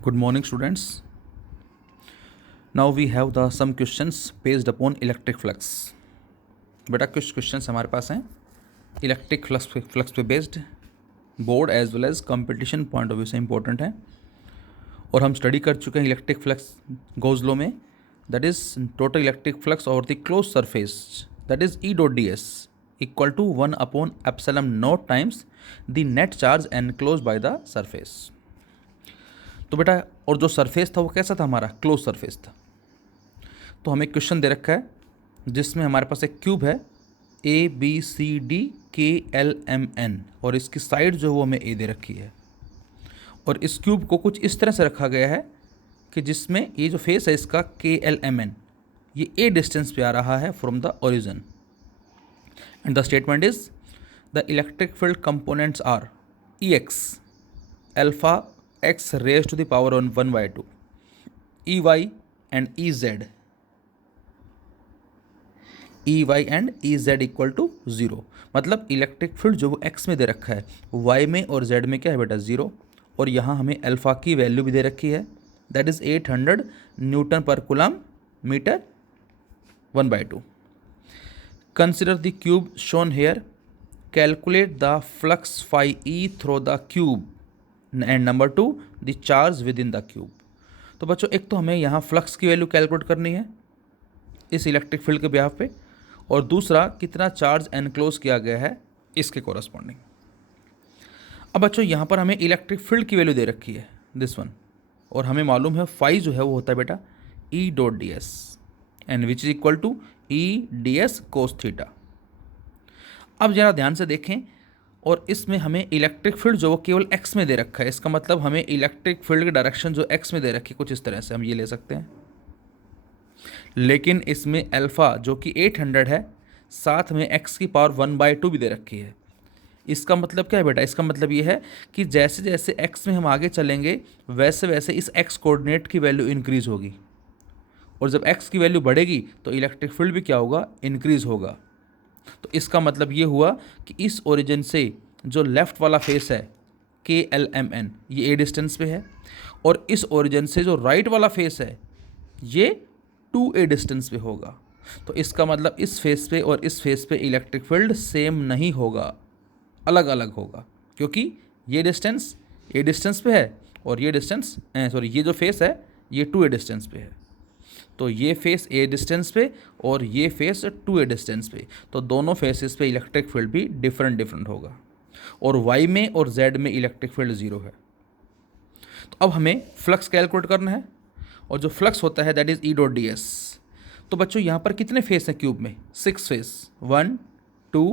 Good morning, students. Now we have the some questions based upon electric flux. बेटा कुछ questions हमारे पास हैं इलेक्ट्रिक फ्लक्स पे based board as well as competition point of view से important है और हम स्टडी कर चुके हैं इलेक्ट्रिक फ्लक्स गॉस लॉ में, that is total electric flux over the closed surface, that is E dot D S equal to 1 upon epsilon naught times the net charge enclose by the surface. तो बेटा और जो surface था वो कैसा था, हमारा क्लोज सरफेस था। तो हमें क्वेश्चन दे रखा है जिसमें हमारे पास एक क्यूब है ए बी सी डी के एल एम एन और इसकी साइड जो है वो हमें ए दे रखी है और इस क्यूब को कुछ इस तरह से रखा गया है कि जिसमें ये जो फेस है इसका के एल एम एन ये ए डिस्टेंस पे आ रहा है from the origin and the statement is the electric field components R E x alpha x raised to the power on 1 by 2 ey and ez and ez equal to 0। मतलब electric field जो वो x में दे रखा है y में और z में क्या है बेटा 0 और यहाँ हमें अल्फा की वैल्यू भी दे रखी है that is 800 newton per coulomb metre 1 by 2। Consider the cube shown here, calculate the flux phi E through the cube and number 2 the charge within the cube. तो बच्चों एक तो हमें यहाँ फ्लक्स की वैल्यू कैलकुलेट करनी है इस इलेक्ट्रिक फील्ड के बिहाफ पे और दूसरा कितना चार्ज एनक्लोज किया गया है इसके कोरस्पॉन्डिंग। अब बच्चों यहाँ पर हमें इलेक्ट्रिक फील्ड की वैल्यू दे रखी है दिस वन और हमें मालूम है फाई जो है वो होता है बेटा E dot D S and which is equal to E D S cos theta. अब ज़रा ध्यान से देखें और इसमें हमें इलेक्ट्रिक फील्ड जो वो केवल x में दे रखा है, इसका मतलब हमें इलेक्ट्रिक फील्ड की डायरेक्शन जो x में दे रखी है कुछ इस तरह से हम ये ले सकते हैं, लेकिन इसमें अल्फ़ा जो कि 800 है साथ में x की पावर 1 by 2 भी दे रखी है। इसका मतलब क्या है बेटा, इसका मतलब ये है कि जैसे जैसे x में हम आगे चलेंगे वैसे वैसे इस x कोऑर्डिनेट की वैल्यू इंक्रीज़ होगी और जब x की वैल्यू बढ़ेगी तो इलेक्ट्रिक फील्ड भी क्या होगा, इंक्रीज़ होगा। तो इसका मतलब ये हुआ कि इस ओरिजिन से जो लेफ़्ट वाला फेस है के एल एम एन ये ए डिस्टेंस पे है और इस ओरिजिन से जो राइट वाला फेस है ये 2a डिस्टेंस पे होगा। तो इसका मतलब इस फेस पे और इस फेस पे इलेक्ट्रिक फील्ड सेम नहीं होगा, अलग अलग होगा, क्योंकि ये डिस्टेंस ए डिस्टेंस पे है और ये डिस्टेंस ये जो फेस है ये 2a डिस्टेंस पे है। तो ये फेस ए डिस्टेंस पे और ये फेस 2a डिस्टेंस पे, तो दोनों फेसेस पे इलेक्ट्रिक फील्ड भी डिफरेंट होगा और y में और z में इलेक्ट्रिक फील्ड 0 है। तो अब हमें फ्लक्स कैलकुलेट करना है और जो फ्लक्स होता है that is E dot D S. तो बच्चों यहाँ पर कितने फेस हैं क्यूब में, 6 face, 1 2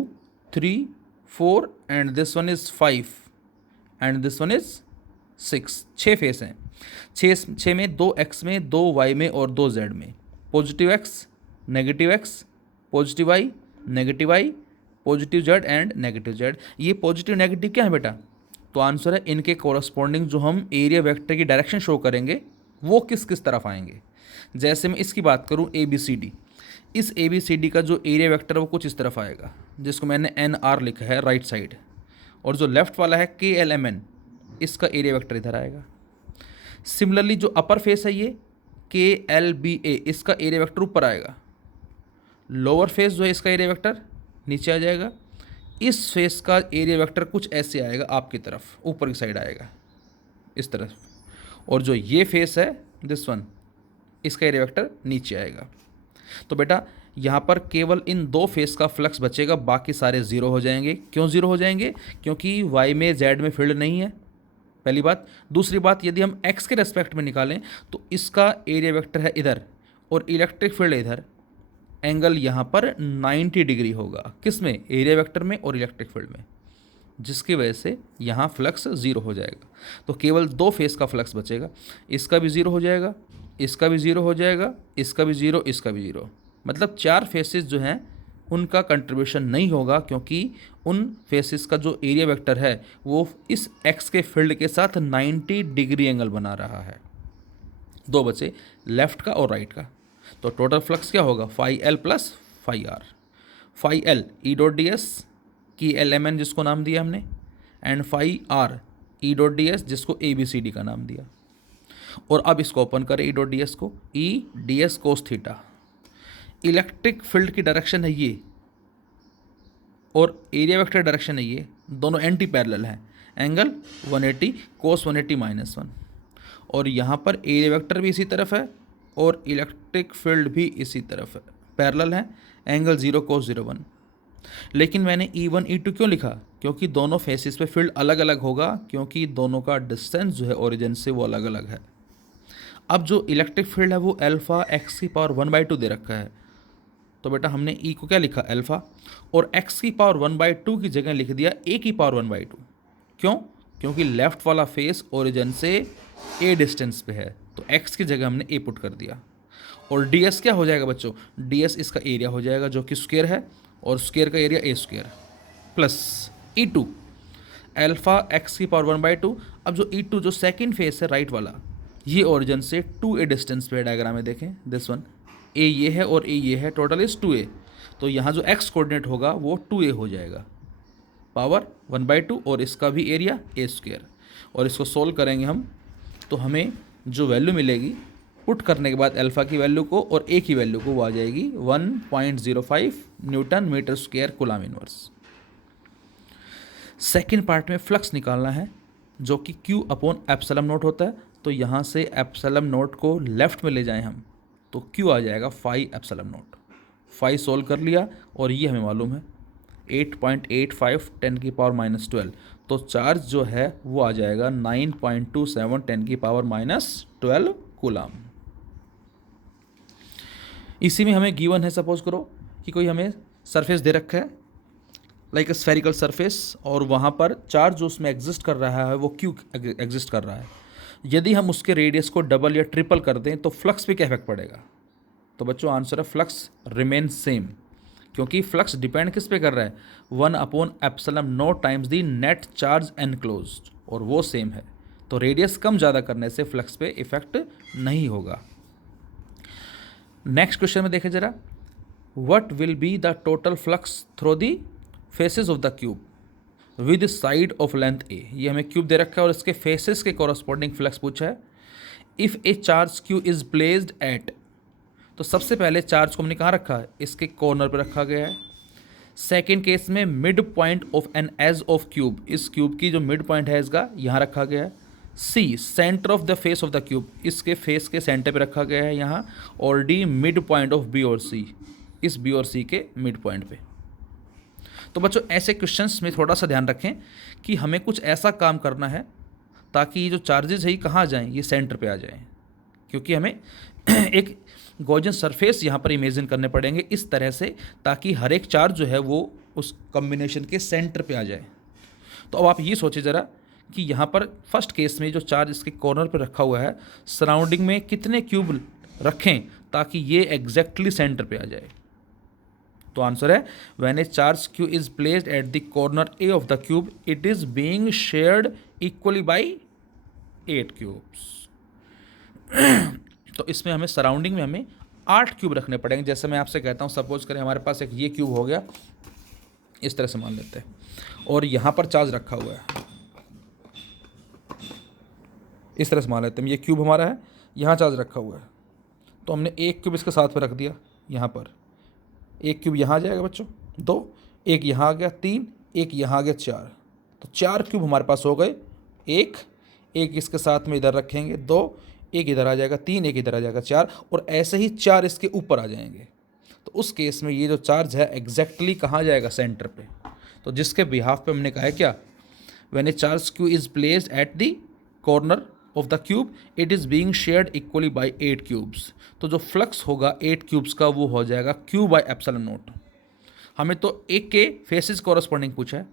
3 4 and this one is 5 and this one is 6, 6 face हैं। 6 में 2 x में 2 y में और 2 z में, positive x negative x positive y negative y positive z and negative z। ये पॉजिटिव नेगेटिव क्या है बेटा, तो आंसर है इनके कोरस्पॉन्डिंग जो हम एरिया वेक्टर की डायरेक्शन शो करेंगे वो किस किस तरफ आएंगे। जैसे मैं इसकी बात करूँ ए बी सी डी, इस ए बी सी डी का जो एरिया वेक्टर है वो कुछ इस तरफ आएगा जिसको मैंने एन आर लिखा है राइट साइड, और जो लेफ्ट वाला है के एल एम एन इसका एरिया वेक्टर इधर आएगा। सिमिलरली जो अपर फेस है ये के एल बी ए इसका एरिया वेक्टर ऊपर आएगा, लोअर फेस जो है इसका एरिया वेक्टर नीचे आ जाएगा, इस फेस का एरिया वेक्टर कुछ ऐसे आएगा आपकी तरफ ऊपर की साइड आएगा इस तरफ, और जो ये फेस है दिस वन इसका एरिया वेक्टर नीचे आएगा। तो बेटा यहाँ पर केवल इन 2 फेस का फ्लक्स बचेगा, बाकी सारे 0 हो जाएंगे। क्यों 0 हो जाएंगे, क्योंकि y में z में फील्ड नहीं है, पहली बात। दूसरी बात यदि हम x के रेस्पेक्ट में निकालें तो इसका एरिया वेक्टर है इधर और इलेक्ट्रिक फील्ड इधर, एंगल यहाँ पर 90 डिग्री होगा, किस में, एरिया वेक्टर में और इलेक्ट्रिक फील्ड में, जिसकी वजह से यहाँ फ्लक्स 0 हो जाएगा। तो केवल 2 फेस का फ्लक्स बचेगा, इसका भी 0 हो जाएगा, इसका भी 0 हो जाएगा, इसका भी 0, इसका भी 0। मतलब 4 फेसेस जो हैं उनका कंट्रीब्यूशन नहीं होगा, क्योंकि उन फेसेस का जो एरिया वेक्टर है वो इस एक्स के फील्ड के साथ 90 डिग्री एंगल बना रहा है। 2 बचे लेफ्ट का और राइट का, तो टोटल फ्लक्स क्या होगा, phi L plus phi R. Phi L E dot D S की एल एम एन जिसको नाम दिया हमने, and phi R E dot D S जिसको ए बी सी डी का नाम दिया। और अब इसको ओपन करें ई डॉट डी एस को, ई D S cos theta. Electric field की डायरेक्शन है ये और एरिया वेक्टर डायरेक्शन है ये, दोनों एंटी पैरेलल हैं। एंगल 180 कोस 180 -1, और यहाँ पर एरिया वेक्टर भी इसी तरफ है और इलेक्ट्रिक फील्ड भी इसी तरफ है, पैरेलल है। एंगल 0 कोस 01। लेकिन मैंने E1 E2 क्यों लिखा? क्योंकि दोनों फेसिस पे फील्ड अलग अलग होगा, क्योंकि दोनों का डिस्टेंस जो है ओरिजिन से वो अलग अलग है। अब जो इलेक्ट्रिक फील्ड है वो अल्फा x की पावर 1/2 दे रखा है, तो बेटा हमने E को क्या लिखा? अल्फा, और x की पावर 1/2 की जगह लिख दिया a की पावर 1/2। क्यों? क्योंकि लेफ्ट वाला फेस ओरिजिन से a डिस्टेंस पे है, तो x की जगह हमने a पुट कर दिया। और ds क्या हो जाएगा बच्चों? ds इसका एरिया हो जाएगा जो कि स्क्वायर है, और स्क्वायर का area a square plus E2 alpha x की पावर 1/2। अब जो E2 जो सेकंड फेस है राइट वाला, ये ओरिजिन से 2a डिस्टेंस पे डायग्राम में देखें, दिस वन a ये है और a ये है, टोटल इज 2a। तो यहाँ जो x कोऑर्डिनेट होगा वो 2a हो जाएगा, पावर 1/2, और इसका भी एरिया a स्क्वायर। और इसको सोल्व करेंगे हम, तो हमें जो वैल्यू मिलेगी पुट करने के बाद अल्फा की वैल्यू को और a की वैल्यू को, वो आ जाएगी 1.05 newton metre square coulomb inverse. Second part में फ्लक्स निकालना है जो कि Q अपॉन एप्सिलॉन नॉट होता है। तो यहाँ से एप्सिलॉन नॉट को लेफ्ट में ले जाएं हम, तो Q आ जाएगा 5 एप्सिलॉन नॉट। 5 सोल्व कर लिया और ये हमें मालूम है 8.85 10 की पावर -12, तो चार्ज जो है वो आ जाएगा 9.27 10 की पावर -12 कूलम। इसी में हमें गिवन है, सपोज करो कि कोई हमें सरफेस दे रखा है लाइक अ स्फेरिकल सरफेस, और वहाँ पर चार्ज जो उसमें एग्जिस्ट कर रहा है वो Q एग्जिस्ट कर रहा है। यदि हम उसके रेडियस को डबल या ट्रिपल कर दें तो फ्लक्स पे क्या इफेक्ट पड़ेगा? तो बच्चों आंसर है फ्लक्स रिमेन सेम, क्योंकि फ्लक्स डिपेंड किस पे कर रहा है? 1/ε0 times the net charge enclosed, और वो सेम है। तो रेडियस कम ज़्यादा करने से फ्लक्स पे इफेक्ट नहीं होगा। नेक्स्ट क्वेश्चन में देखें जरा, what will be the total flux through the faces of the cube with side of length a। ये हमें क्यूब दे रखा है और इसके फेसेस के कॉरस्पॉन्डिंग फ्लक्स पूछा है। If A charge q is placed eight, तो सबसे पहले चार्ज को हमने कहाँ रखा है? इसके कॉर्नर पर रखा गया है। सेकेंड केस में mid point of an edge of cube, इस क्यूब की जो मिड पॉइंट है इसका यहाँ रखा गया है। C centre of the face of the cube, इसके फेस के सेंटर पे रखा गया है यहाँ। और D mid point of B और सी, इस बी और सी के मिड पॉइंट पे। तो बच्चों ऐसे क्वेश्चंस में थोड़ा सा ध्यान रखें कि हमें कुछ ऐसा काम करना है ताकि ये जो चार्जेस है ये कहाँ जाएँ? ये सेंटर पे आ जाएँ, क्योंकि हमें एक गॉसियन सरफेस यहाँ पर इमेजिन करने पड़ेंगे इस तरह से, ताकि हर एक चार्ज जो है वो उस कॉम्बिनेशन के सेंटर पे आ जाए। तो अब आप ये सोचिए ज़रा कि यहाँ पर फर्स्ट केस में जो चार्ज इसके कॉर्नर पे रखा हुआ है, सराउंडिंग में कितने क्यूब रखें ताकि ये एग्जैक्टली सेंटर पे आ जाए? तो आंसर है when a charge Q is placed at the corner A of the cube it is being shared equally by 8 cubes. तो इसमें हमें सराउंडिंग में हमें 8 क्यूब रखने पड़ेंगे। जैसे मैं आपसे कहता हूँ, सपोज करें हमारे पास एक ये क्यूब हो गया, इस तरह से मान लेते हैं, और यहाँ पर चार्ज रखा हुआ है, इस तरह से मान लेते हैं ये क्यूब हमारा है, यहाँ चार्ज रखा हुआ है। तो हमने एक क्यूब इसके साथ में रख दिया, यहाँ पर एक क्यूब यहाँ आ जाएगा बच्चों, 2, एक यहाँ आ गया 3, एक यहाँ आ गया 4। तो 4 क्यूब हमारे पास हो गए। एक इसके साथ में इधर रखेंगे 2, एक इधर आ जाएगा 3, एक इधर आ जाएगा 4, और ऐसे ही 4 इसके ऊपर आ जाएंगे। तो उस केस में ये जो चार्ज है एग्जैक्टली कहाँ जाएगा? सेंटर पे। तो जिसके बिहाफ पे हमने कहा है क्या? When a charge Q is placed at the corner of the cube it is being shared equally by 8 cubes. तो जो फ्लक्स होगा 8 क्यूब्स का वो हो जाएगा Q बाय एप्सिलॉन नॉट। हमें तो एक के फेसेस कॉरस्पॉन्डिंग पूछा है,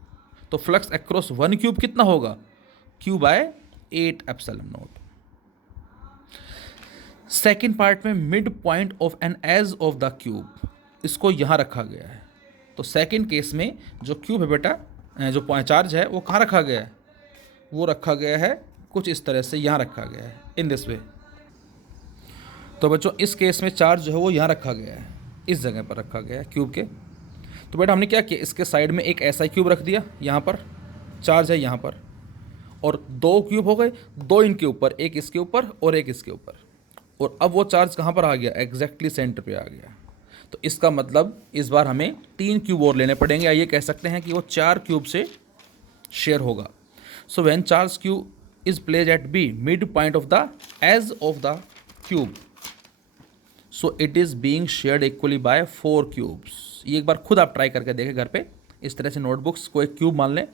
तो फ्लक्स अक्रॉस 1 क्यूब कितना होगा? Q by 8 epsilon naught. Second part में mid point of an edge of the cube, इसको यहाँ रखा गया है। तो सेकेंड केस में जो क्यूब है बेटा, जो चार्ज है वो कहाँ रखा गया है? वो रखा गया है कुछ इस तरह से, यहाँ रखा गया है इन दिस वे। तो बच्चों इस केस में चार्ज जो है वो यहाँ रखा गया है, इस जगह पर रखा गया है क्यूब के। तो बेटा हमने क्या किया, इसके साइड में एक ऐसा क्यूब रख दिया, यहाँ पर चार्ज है यहाँ पर, और दो क्यूब हो गए, दो इनके ऊपर, एक इसके ऊपर और एक इसके ऊपर, और अब वो चार्ज कहाँ पर आ गया, एग्जैक्टली सेंटर पे आ गया। तो इसका मतलब इस बार हमें 3 क्यूब और लेने पड़ेंगे, या ये कह सकते हैं कि वो 4 क्यूब से शेयर होगा। So when charge cube is placed at B mid point of the edge of the cube, so it is being shared equally by 4 cubes. ये एक बार खुद आप ट्राई करके देखें घर पे, इस तरह से नोटबुक्स को एक क्यूब मान लें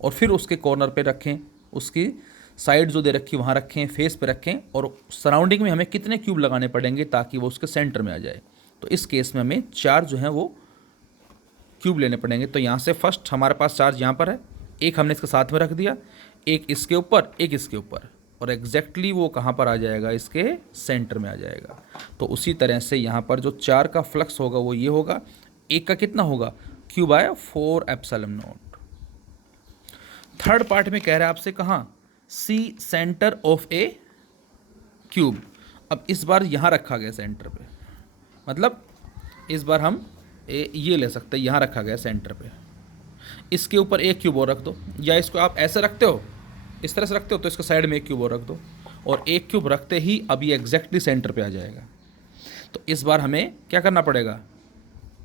और फिर उसके कॉर्नर पे रखें, उसकी साइड जो दे रखी वहाँ रखें, फेस पे रखें, और सराउंडिंग में हमें कितने क्यूब लगाने पड़ेंगे ताकि वो उसके सेंटर में आ जाए। तो इस केस में हमें 4 जो हैं वो क्यूब लेने पड़ेंगे। तो यहाँ से फर्स्ट हमारे पास चार्ज यहाँ पर है, एक हमने इसके साथ में रख दिया, एक इसके ऊपर, एक इसके ऊपर, और एग्जैक्टली वो कहाँ पर आ जाएगा, इसके सेंटर में आ जाएगा। तो उसी तरह से यहाँ पर जो 4 का फ्लक्स होगा वो ये होगा, एक का कितना होगा, Q by 4 epsilon naught. Third part में कह रहा है आपसे कहाँ, C centre of a cube. अब इस बार यहाँ रखा गया सेंटर पे, मतलब इस बार हम ये ले सकते हैं, यहाँ रखा गया सेंटर पे, इसके ऊपर एक क्यूब और रख दो, या इसको आप ऐसे रखते हो, इस तरह से रखते हो तो इसके साइड में एक क्यूब और रख दो, और एक क्यूब रखते ही अब ये एग्जैक्टली सेंटर पे आ जाएगा। तो इस बार हमें क्या करना पड़ेगा,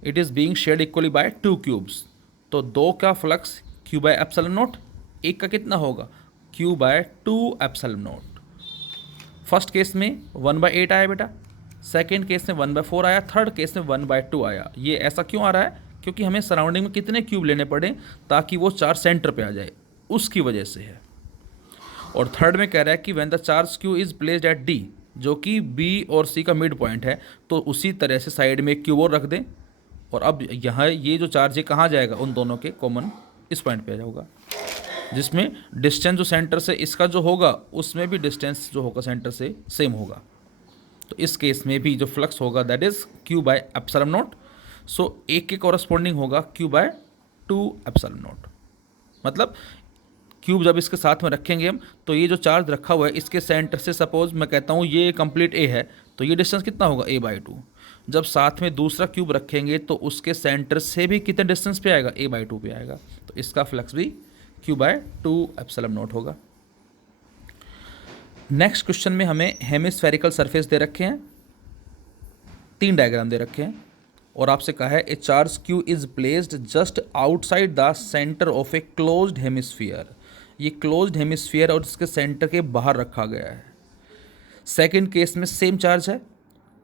it is being shared equally by 2 cubes. तो 2 का flux Q by epsilon naught, एक का कितना होगा, Q by 2 epsilon naught. First case में 1/8 आया बेटा, सेकेंड केस में 1/4 आया, थर्ड केस में 1/2 आया। ये ऐसा क्यों आ रहा है, क्योंकि हमें सराउंडिंग में कितने क्यूब लेने पड़े ताकि वो 4 सेंटर पे आ जाए, उसकी वजह से है। और थर्ड में कह रहा है कि when the charge Q is placed eight D, जो कि बी और सी का मिड पॉइंट है, तो उसी तरह से साइड में एक क्यूब और रख दें, और अब यहाँ ये जो चार्ज है कहाँ जाएगा, उन दोनों के कॉमन इस पॉइंट पे होगा, जिसमें डिस्टेंस जो सेंटर से इसका जो होगा उसमें भी डिस्टेंस जो होगा सेंटर से सेम होगा। तो इस केस में भी जो फ्लक्स होगा that is Q by epsilon naught. So एक के कॉरस्पॉन्डिंग होगा क्यू बाय 2 एप्सिलॉन नॉट। मतलब क्यूब जब इसके साथ में रखेंगे हम, तो ये जो चार्ज रखा हुआ है इसके सेंटर से, सपोज मैं कहता हूँ ये कंप्लीट ए है, तो ये डिस्टेंस कितना होगा, a/2। जब साथ में दूसरा क्यूब रखेंगे तो उसके सेंटर से भी कितने डिस्टेंस पे आएगा, a/2 पे आएगा। तो इसका फ्लक्स भी क्यू बाय 2 एप्सिलॉन नॉट होगा। नेक्स्ट क्वेश्चन में हमें हेमिस्फेरिकल सरफेस दे रखे हैं, 3 डायग्राम दे रखे हैं, और आपसे कहा है a charge Q is placed just outside the centre of a closed hemisphere. ये क्लोज्ड हेमिस्फीयर और इसके सेंटर के बाहर रखा गया है। सेकंड केस में सेम चार्ज है,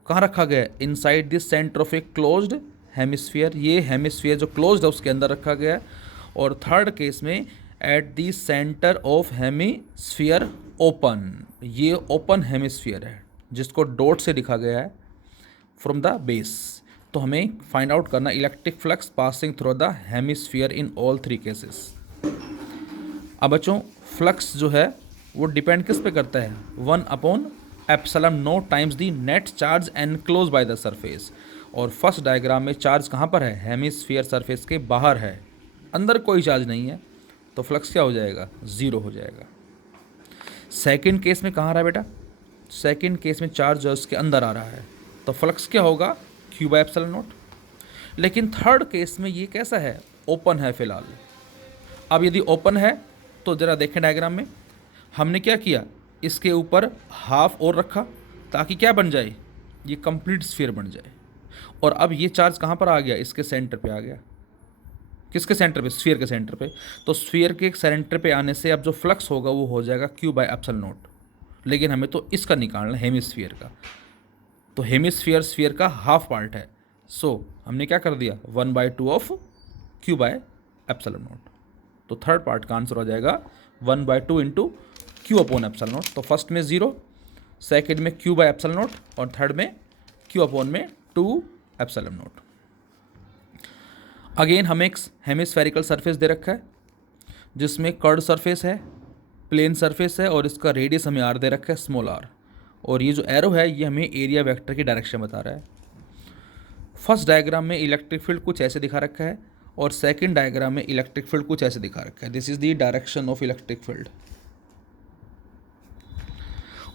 कहाँ रखा गया है, inside the centre of a closed hemisphere. ये हेमिस्फीयर जो क्लोज्ड है उसके अंदर रखा गया है। और थर्ड केस में at the centre of hemisphere open, ये ओपन हेमिस्फीयर है जिसको डॉट से लिखा गया है फ्रॉम द बेस। तो हमें फाइंड आउट करना electric flux passing through the hemisphere in all 3 cases. अब बच्चों फ्लक्स जो है वो डिपेंड किस पे करता है, 1 epsilon naught times the net charge enclose by the surface. और फर्स्ट डायग्राम में चार्ज कहाँ पर है, हेमिस्फीयर सरफेस के बाहर है, अंदर कोई चार्ज नहीं है, तो फ्लक्स क्या हो जाएगा, 0 हो जाएगा। सेकंड केस में कहाँ रहा बेटा, सेकंड केस में चार्ज जो उसके अंदर आ रहा है, तो फ्लक्स क्या होगा, क्यू बाय एप्सिलॉन नॉट। लेकिन थर्ड केस में ये कैसा है, ओपन है फिलहाल। अब यदि ओपन है तो ज़रा देखें डायग्राम में, हमने क्या किया, इसके ऊपर हाफ और रखा ताकि क्या बन जाए, ये कंप्लीट स्फीयर बन जाए। और अब ये चार्ज कहाँ पर आ गया, इसके सेंटर पे आ गया। किसके सेंटर पे, स्फीयर के सेंटर पे। तो स्फीयर के सेंटर पे आने से अब जो फ्लक्स होगा वो हो जाएगा क्यू बाय एप्सिलॉन नॉट। लेकिन हमें तो इसका निकालना है, हेमिस्फीयर का। तो हेमिस्फीयर स्फीयर का हाफ पार्ट है, सो हमने क्या कर दिया, 1/2 of Q by epsilon not. तो थर्ड पार्ट का आंसर हो जाएगा 1/2 into Q upon epsilon not. तो फर्स्ट में 0, सेकेंड में क्यू बाय एप्सिलॉन नॉट, और थर्ड में क्यू अपॉन में 2 एप्सिलॉन नॉट। अगेन हमें एक हेमिस्फेरिकल सरफेस दे रखा है जिसमें कर्ड सरफेस है, प्लेन सरफेस है, और इसका रेडियस हमें आर दे रखा है, स्मॉल आर। और ये जो एरो है ये हमें एरिया वेक्टर की डायरेक्शन बता रहा है। फर्स्ट डायग्राम में इलेक्ट्रिक फील्ड कुछ ऐसे दिखा रखा है, और सेकंड डायग्राम में इलेक्ट्रिक फील्ड कुछ ऐसे दिखा रखा है। This is the direction of electric field.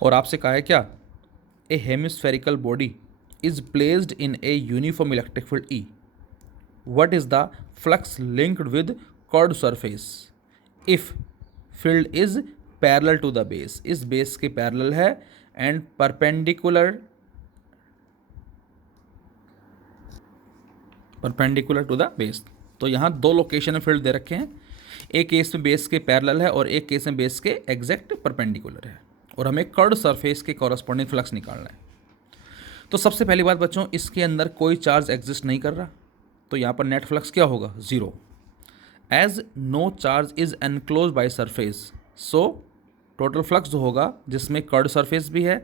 और आपसे कहा है क्या, a hemispherical body is placed in a uniform electric field E. What is the flux linked with curved surface if field is parallel to the base, इस base के parallel है, and perpendicular to the base. तो यहाँ दो location में field दे रखे हैं, एक केस में बेस के पैरेलल है और एक केस में बेस के एग्जैक्ट परपेंडिकुलर है, और हमें कर्ड सरफेस के कॉरस्पॉन्डिंग फ्लक्स निकालना है। तो सबसे पहली बात बच्चों, इसके अंदर कोई चार्ज एग्जिस्ट नहीं कर रहा, तो यहाँ पर नेट फ्लक्स क्या होगा, zero. As no charge is enclose by surface, so total flux जो होगा, जिसमें कर्ड सरफेस भी है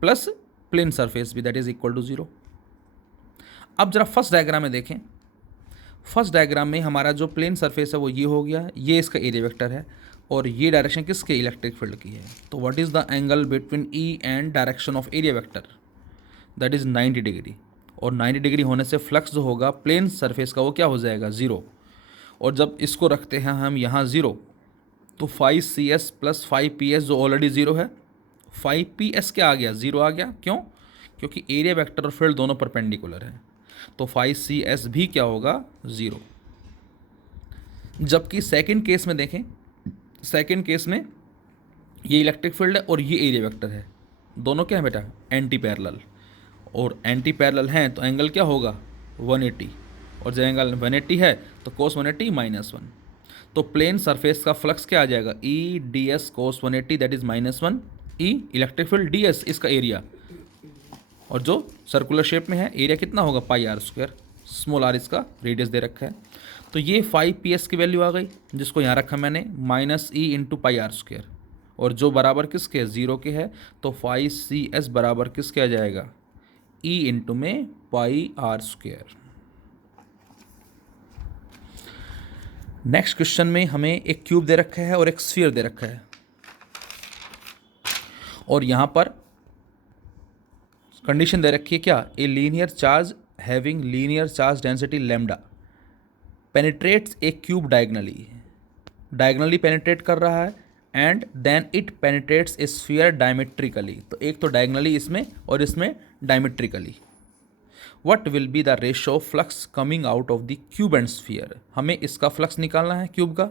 प्लस प्लेन सरफेस भी, that is equal to zero. अब जरा फर्स्ट डायग्राम में देखें। फर्स्ट डायग्राम में हमारा जो प्लेन सरफेस है वो ये हो गया, ये इसका एरिया वेक्टर है, और ये डायरेक्शन किसके, इलेक्ट्रिक फील्ड की है। तो what is the angle between E and direction of area vector, that is 90 degree. और 90 डिग्री होने से फ्लक्स जो होगा प्लेन सरफेस का वो क्या हो जाएगा, ज़ीरो। और जब इसको रखते हैं हम यहाँ ज़ीरो, तो 5CS प्लस 5PS जो ऑलरेडी ज़ीरो है, 5PS क्या आ गया, ज़ीरो आ गया। क्यों, क्योंकि एरिया वेक्टर और फील्ड दोनों परपेंडिकुलर हैं, तो 5CS भी क्या होगा, ज़ीरो। जबकि सेकंड केस में देखें, सेकंड केस में ये इलेक्ट्रिक फील्ड है और ये एरिया वेक्टर है, दोनों क्या है बेटा, एंटी पैरेलल, और एंटी पैरेलल हैं तो एंगल क्या होगा, 180, और जब एंगल 180 है तो cos 180 -1। तो प्लेन सरफेस का फ्लक्स क्या आ जाएगा, EDS cos 180 that is -1, E electric field, DS इसका एरिया, और जो सर्कुलर शेप में है एरिया कितना होगा, πr², स्मॉल r इसका रेडियस दे रखा है। तो ये 5PS की वैल्यू आ गई, जिसको यहाँ रखा मैंने -E × πr², और जो बराबर किसके, ज़ीरो के है, तो 5CS बराबर किसके आ जाएगा, E × में πr²। नेक्स्ट क्वेश्चन में हमें एक क्यूब दे रखा है और एक स्फीयर दे रखा है, और यहाँ पर कंडीशन दे रखी है क्या, a linear charge having linear charge density lambda penetrates a cube diagonally penetrate कर रहा है, and then it penetrates a sphere diametrically. तो एक तो डायगनली इसमें और इसमें diametrically. What will be the ratio of flux coming out of the cube and sphere, हमें इसका फ्लक्स निकालना है, क्यूब का,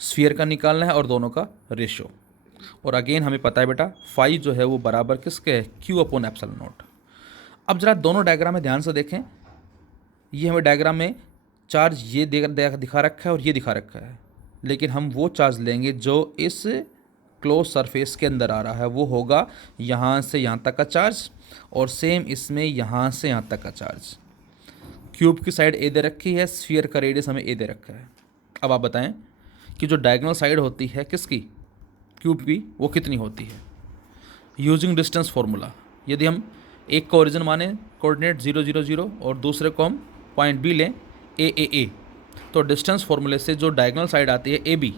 स्फीयर का निकालना है, और दोनों का रेशियो। और अगेन हमें पता है बेटा फाई जो है वो बराबर किसके है, Q/ε0। अब जरा दोनों डायग्राम में ध्यान से देखें, ये हमें डायग्राम में चार्ज ये दिखा रखा है और ये दिखा रखा है, लेकिन हम वो चार्ज लेंगे जो इस क्लोज सरफेस के अंदर आ रहा है, वो होगा यहाँ से यहाँ तक का चार्ज, और सेम इसमें यहाँ से यहाँ तक का चार्ज। क्यूब की साइड ए दे रखी है, स्फीयर का रेडियस हमें ए दे रखा है। अब आप बताएं कि जो डायगोनल साइड होती है किसकी, क्यूब की, वो कितनी होती है। यूजिंग डिस्टेंस फार्मूला, यदि हम एक का ओरिजिन माने कोऑर्डिनेट 0 0 0 और दूसरे को हम पॉइंट बी लें A, तो डिस्टेंस फार्मूले से जो डायगोनल साइड आती है AB,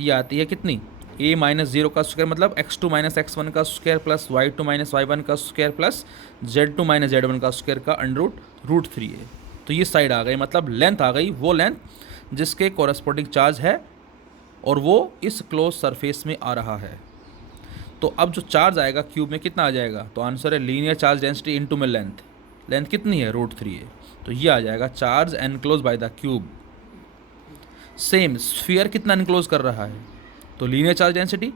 ये आती है कितनी, A -0 का स्क्वायर मतलब x2 - x1 का स्क्वायर प्लस y2 - y1 का स्क्वायर प्लस z2 - z1 का स्क्वायर का √√3 है। तो ये साइड आ गई, मतलब लेंथ आ गई, वो लेंथ जिसके कॉरस्पॉन्डिंग चार्ज है और वो इस क्लोज सरफेस में आ रहा है। तो अब जो चार्ज आएगा क्यूब में कितना आ जाएगा, तो आंसर है लीनियर चार्ज डेंसिटी इनटू में लेंथ कितनी है, √3 है। तो ये आ जाएगा charge enclose by the cube. Same sphere कितना एनक्लोज कर रहा है, तो लीनियर चार्ज डेंसिटी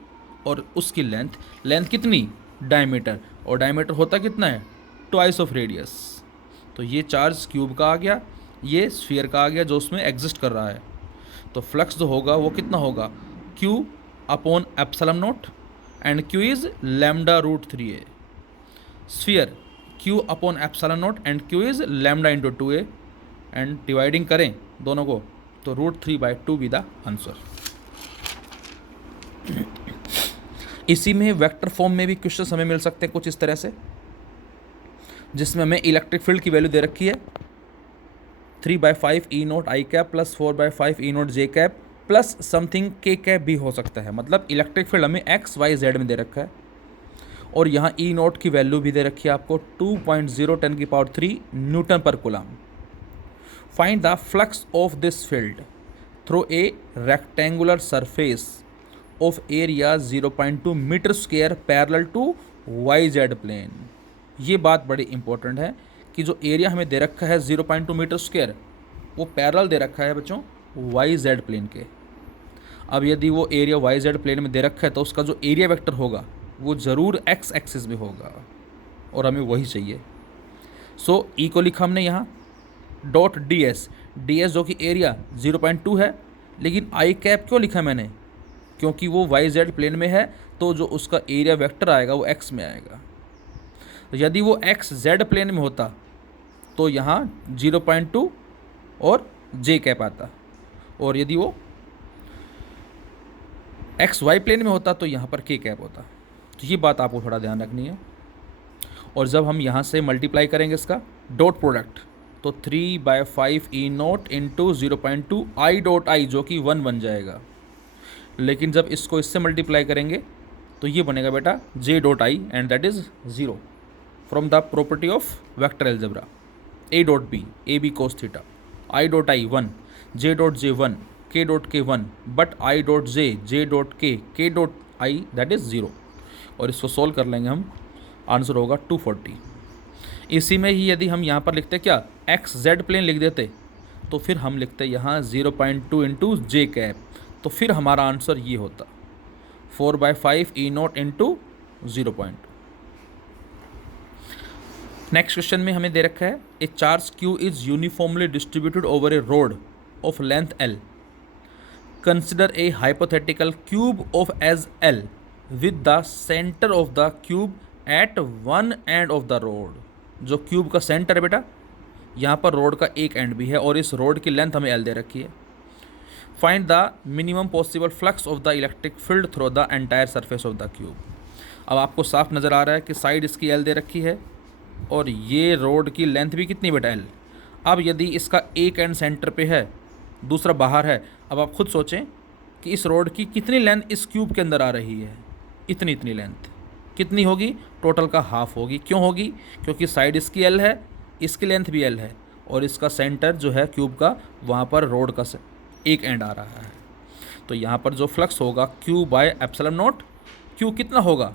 और उसकी लेंथ कितनी, डायमीटर, और डायमीटर होता कितना है, ट्वाइस ऑफ रेडियस। तो ये चार्ज क्यूब का आ गया, ये स्फीयर का आ गया जो उसमें एग्जिस्ट कर रहा है। तो फ्लक्स जो होगा वो कितना होगा, Q/ε0, and Q is λ√3a। Sphere Q/ε0 and Q is λ × 2a, and dividing करें दोनों को तो √3/2 बी द आंसर। इसी में वेक्टर फॉर्म में भी क्वेश्चन हमें मिल सकते हैं कुछ इस तरह से, जिसमें हमें इलेक्ट्रिक फील्ड की वैल्यू दे रखी है 3/5 E0 I cap plus 4/5 E0 J cap plus something K cap भी हो सकता है। मतलब इलेक्ट्रिक फील्ड हमें X Y Z में दे रखा है, और यहाँ E0 की वैल्यू भी दे रखी है आपको 2.0 10³ newton per coulomb. Find the flux of this field through a rectangular surface of area 0.2 metre square parallel to YZ plane. ये बात बड़ी इंपॉर्टेंट है कि जो एरिया हमें दे रखा है 0.2 मीटर स्क्वायर, वो पैरेलल दे रखा है बच्चों YZ प्लेन के। अब यदि वो एरिया वाई जेड प्लेन में दे रखा है तो उसका जो एरिया वेक्टर होगा वो ज़रूर एक्स एक्सिस में होगा, और हमें वही चाहिए। सो ई को लिखा हमने यहाँ डॉट डी एस जो कि एरिया 0.2 है, लेकिन आई कैप क्यों लिखा मैंने, क्योंकि वो वाई जेड प्लेन में है, तो जो उसका एरिया वेक्टर आएगा वो एक्स में आएगा। तो यदि वो एक्स जेड प्लेन में होता तो यहाँ 0.2 और जे कैप आता, और यदि वो एक्स वाई प्लेन में होता तो यहाँ पर के कैप होता। तो ये बात आपको थोड़ा ध्यान रखनी है। और जब हम यहाँ से मल्टीप्लाई करेंगे इसका डॉट प्रोडक्ट, तो 3/5 E naught into 0.2 I dot I, जो कि 1 बन जाएगा। लेकिन जब इसको इससे मल्टीप्लाई करेंगे तो ये बनेगा बेटा J dot I, and that is 0 from the property of vector algebra. A dot B, A B cos theta, I dot I 1, J dot J 1, K dot K 1, but I dot J dot K dot I that is 0। और इसको solve कर लेंगे हम, answer होगा 240। इसी में ही यदि हम यहाँ पर लिखते क्या, एक्स जेड प्लेन लिख देते, तो फिर हम लिखते यहाँ 0.2 इंटू जे कैप, तो फिर हमारा आंसर ये होता 4/5 E naught into 0.2। Next question में हमें दे रखा है a charge Q is uniformly distributed over a rod of length L. Consider a hypothetical cube of edge L with the centre of the cube at one end of the rod. जो cube का centre है बेटा, यहाँ पर road का एक and भी है, और इस रोड की लेंथ हमें एल दे रखी है। Find the minimum possible flux of the electric field through the entire surface of the cube. अब आपको साफ नज़र आ रहा है कि साइड इसकी एल दे रखी है, और ये रोड की लेंथ भी कितनी बेटा एल। अब यदि इसका एक एंड सेंटर पे है, दूसरा बाहर है, अब आप खुद सोचें कि इस रोड की कितनी लेंथ इस क्यूब के अंदर आ रही है। इतनी लेंथ कितनी होगी, टोटल का हाफ होगी। क्यों होगी, क्योंकि साइड इसकी एल है, इसकी लेंथ भी एल है, और इसका सेंटर जो है क्यूब का, वहाँ पर रोड का एक एंड आ रहा है। तो यहाँ पर जो फ्लक्स होगा Q by epsilon not. Q कितना होगा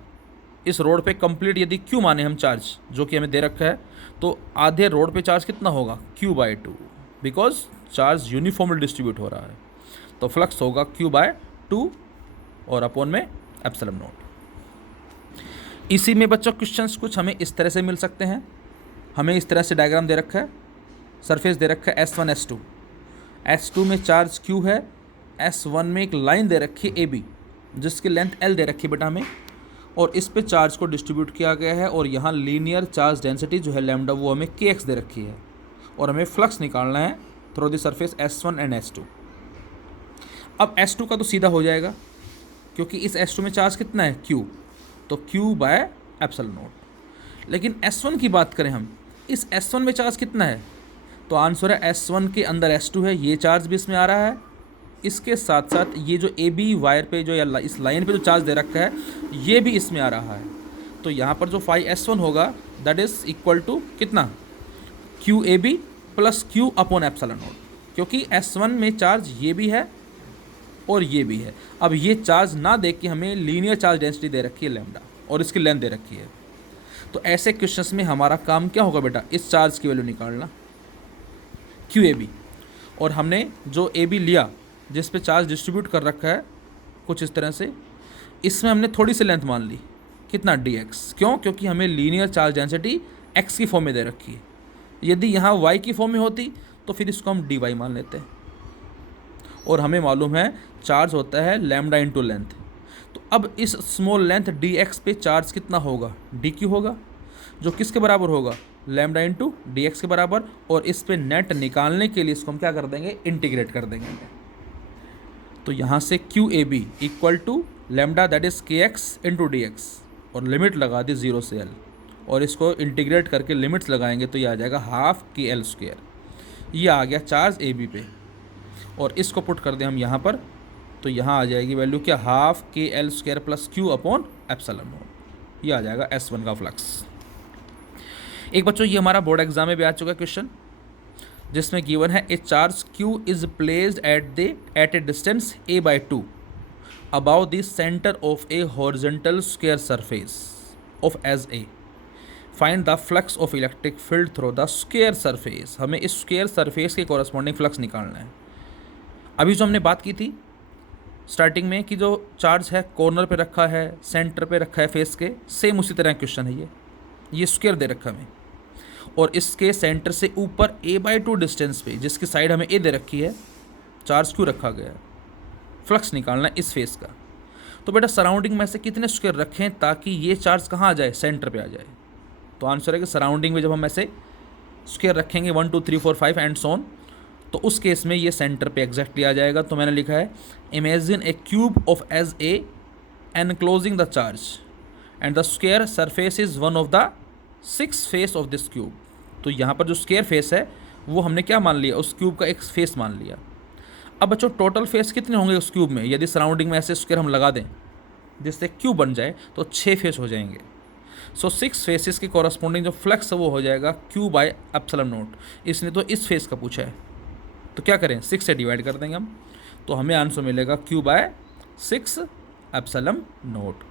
इस रोड पे कंप्लीट, यदि क्यू माने हम चार्ज जो कि हमें दे रखा है, तो आधे रोड पे चार्ज कितना होगा Q/2, because charge uniformly distribute हो रहा है। तो फ्लक्स होगा Q/2 और अपॉन में एप्सिलॉन नॉट। इसी में बच्चों क्वेश्चंस कुछ हमें इस तरह से मिल सकते हैं। हमें इस तरह से डायग्राम दे रखा है, सरफेस दे रखा है S1 S2, S2 में चार्ज Q है, S1 में एक लाइन दे रखी है AB जिसकी लेंथ L दे रखी है बेटा हमें, और इस पे चार्ज को डिस्ट्रीब्यूट किया गया है, और यहाँ लीनियर चार्ज डेंसिटी जो है लैम्डा वो हमें kx दे रखी है, और हमें फ्लक्स निकालना है through the surface S1 and S2। अब S2 का तो सीधा हो जाएगा, क्योंकि इस S2 में चार्ज कितना है Q, तो Q/ε0। लेकिन S1 की बात करें हम, इस S1 में चार्ज कितना है, तो आंसर है S1 के अंदर S2 है, ये चार्ज भी इसमें आ रहा है, इसके साथ साथ ये जो AB वायर पे जो या इस लाइन पे जो चार्ज दे रखा है ये भी इसमें आ रहा है। तो यहाँ पर जो फाई S1 होगा दैट इज़ इक्वल टू कितना, QAB प्लस Q/ε0, क्योंकि S1 में चार्ज ये भी है और ये भी है। अब ये चार्ज ना देख के हमें लीनियर चार्ज डेंसिटी दे रखी है लैम्डा, और इसकी लेंथ दे रखी है। तो ऐसे क्वेश्चंस में हमारा काम क्या होगा बेटा, इस चार्ज की वैल्यू निकालना QAB, और हमने जो AB लिया जिस पे चार्ज डिस्ट्रीब्यूट कर रखा है कुछ इस तरह से, इसमें हमने थोड़ी सी लेंथ मान ली, कितना dx। क्यों, क्योंकि हमें लीनियर चार्ज डेंसिटी x की फॉर्म में दे रखी है। यदि यहाँ y की फॉर्म में होती तो फिर इसको हम dy मान लेते हैं, और हमें मालूम है चार्ज होता है लैम्डा इंटू लेंथ। तो अब इस स्मॉल लेंथ dx पे चार्ज कितना होगा, dq होगा, जो किसके बराबर होगा, लैम्डा इंटू dx के बराबर। और इस पे नेट निकालने के लिए इसको हम क्या कर देंगे, इंटीग्रेट कर देंगे। तो यहाँ से QAB equal to lambda that is kx into dx, और लिमिट लगा दी 0 से L, और इसको इंटीग्रेट करके लिमिट्स लगाएंगे तो ये आ जाएगा हाफ KL²। ये आ गया चार्ज AB पे, और इसको पुट कर दें हम यहाँ पर, तो यहाँ आ जाएगी वैल्यू क्या, हाफ KL² प्लस Q/ε0। ये आ जाएगा S1 का फ्लक्स। एक बच्चों ये हमारा बोर्ड एग्जाम में भी आ चुका क्वेश्चन, जिसमें गिवन है a charge Q is placed at a distance a/2 above the centre of a horizontal square surface of edge A. Find the flux of electric field through the square surface. हमें इस square surface के corresponding flux निकालना है। अभी जो हमने बात की थी स्टार्टिंग में कि जो चार्ज है कॉर्नर पे रखा है, सेंटर पे रखा है फेस के, सेम उसी तरह क्वेश्चन है ये स्क्वायर दे रखा हमें, और इसके सेंटर से ऊपर a/2 डिस्टेंस पे जिसकी साइड हमें a दे रखी है, चार्ज क्यों रखा गया है, फ्लक्स निकालना है इस फेस का। तो बेटा सराउंडिंग में से कितने स्क्वायर रखें ताकि ये चार्ज कहाँ आ जाए, सेंटर पे आ जाए। तो आंसर है कि सराउंडिंग में जब हम ऐसे स्क्वायर रखेंगे 1 2 3 4 5 एंड सो ऑन, तो उस केस में ये सेंटर पे एग्जैक्टली आ जाएगा। तो मैंने लिखा है imagine a cube of edge A enclosing the charge and the square surface is one of the 6 face of this cube. तो यहाँ पर जो स्क्वायर फेस है वो हमने क्या मान लिया, उस क्यूब का एक फेस मान लिया। अब बच्चों टोटल फेस कितने होंगे उस क्यूब में, यदि सराउंडिंग में ऐसे स्क्वायर हम लगा दें जिससे क्यूब बन जाए तो 6 फेस हो जाएंगे। सो 6 फेसेस के कॉरस्पॉन्डिंग जो फ्लक्स है वो हो जाएगा Q बाय एप्सिलॉन नोट। इसने तो इस फेस का पूछा है, तो क्या करें 6 से डिवाइड कर देंगे हम, तो हमें आंसर मिलेगा Q बाय 6 एप्सिलॉन नोट।